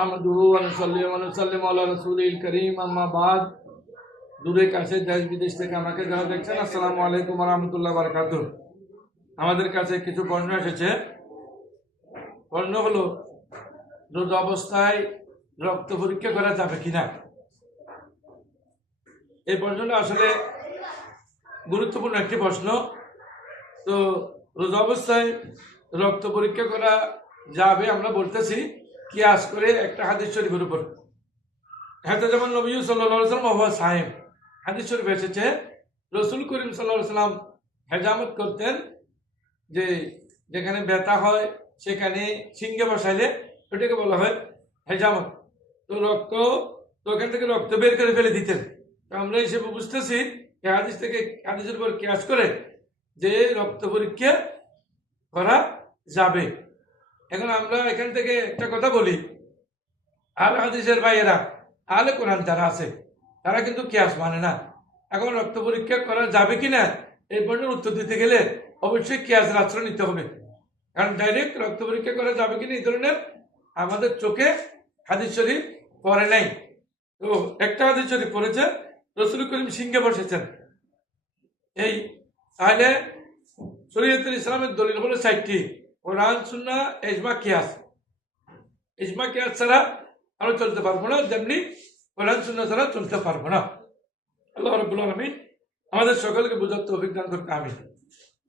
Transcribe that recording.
আহমদুহু ওয়া নুসাল্লি ওয়া নুসাল্লিমু আলা রাসূলিল কারীম আম্মা বাদ। দূরে কাছে দেশ বিদেশ থেকে আমাকে যারা দেখছেন, আসসালামু আলাইকুম ওয়া রাহমাতুল্লাহি ওয়া বারাকাতুহু। আমাদের কাছে কিছু প্রশ্ন এসেছে। প্রশ্ন হলো, রোজা অবস্থায় রক্ত পরীক্ষা করা যাবে কিনা। এই প্রশ্নটা আসলে গুরুত্বপূর্ণ একটি প্রশ্ন। তো রোজা অবস্থায় রক্ত পরীক্ষা করা যাবে আমরা বলতেছি কিয়াস করে একটা হাদিস শরীফের উপর। হ্যাঁ, যেমন নবী সাল্লাল্লাহু আলাইহি ওয়াসাল্লাম ওয়া সাইম, হাদিস শরীফ এসেছে রাসূল করিম সাল্লাল্লাহু আলাইহি ওয়াসাল্লাম হেজামত করতেন, যে যেখানে ব্যথা হয় সেখানে সিঙ্গে বসাইলে ওটাকে বলা হয় হেজামত। তো ওখান থেকে রক্ত বের করে ফেলে দিতেন। তো আমরা হিসেবে বুঝতেছি হাদিস থেকে হাদিসের উপর কিয়াস করে যে রক্ত পরীক্ষা করা যাবে। এখন আমরা এখান থেকে একটা কথা বলি, আল হাদিসের ভাইয়েরা, আলে কোরআন যারা আছে তারা কিন্তু কিয়াস মানে না। এখন রক্ত পরীক্ষা করা যাবে কিনা এই প্রশ্নের উত্তর দিতে গেলে অবশ্যই কিয়াসের আশ্রয় নিতে হবে। কারণ ডাইরেক্ট রক্ত পরীক্ষা করা যাবে কিনা এই ধরনের আমাদের চোখে হাদিস শরীফ পড়ে নাই। তো একটা হাদিস শরীফ পড়েছে, রাসূল করিম সিংহে বসেছেন। এই তাহলে শরীয়তুল ইসলামের দলিল হলো 4টি: কোরআন, সুন্নাহ, ইজমা, কিয়াস। ইজমা কিয়াস ছাড়া আমরা চলতে পারবো না, যেমনি কোরআন সুন্নাহ ছাড়া চলতে পারবো না। আল্লাহ রাব্বুল আলামিন আমাদের সকলকে বুঝার তৌফিক দান করুন, আমিন।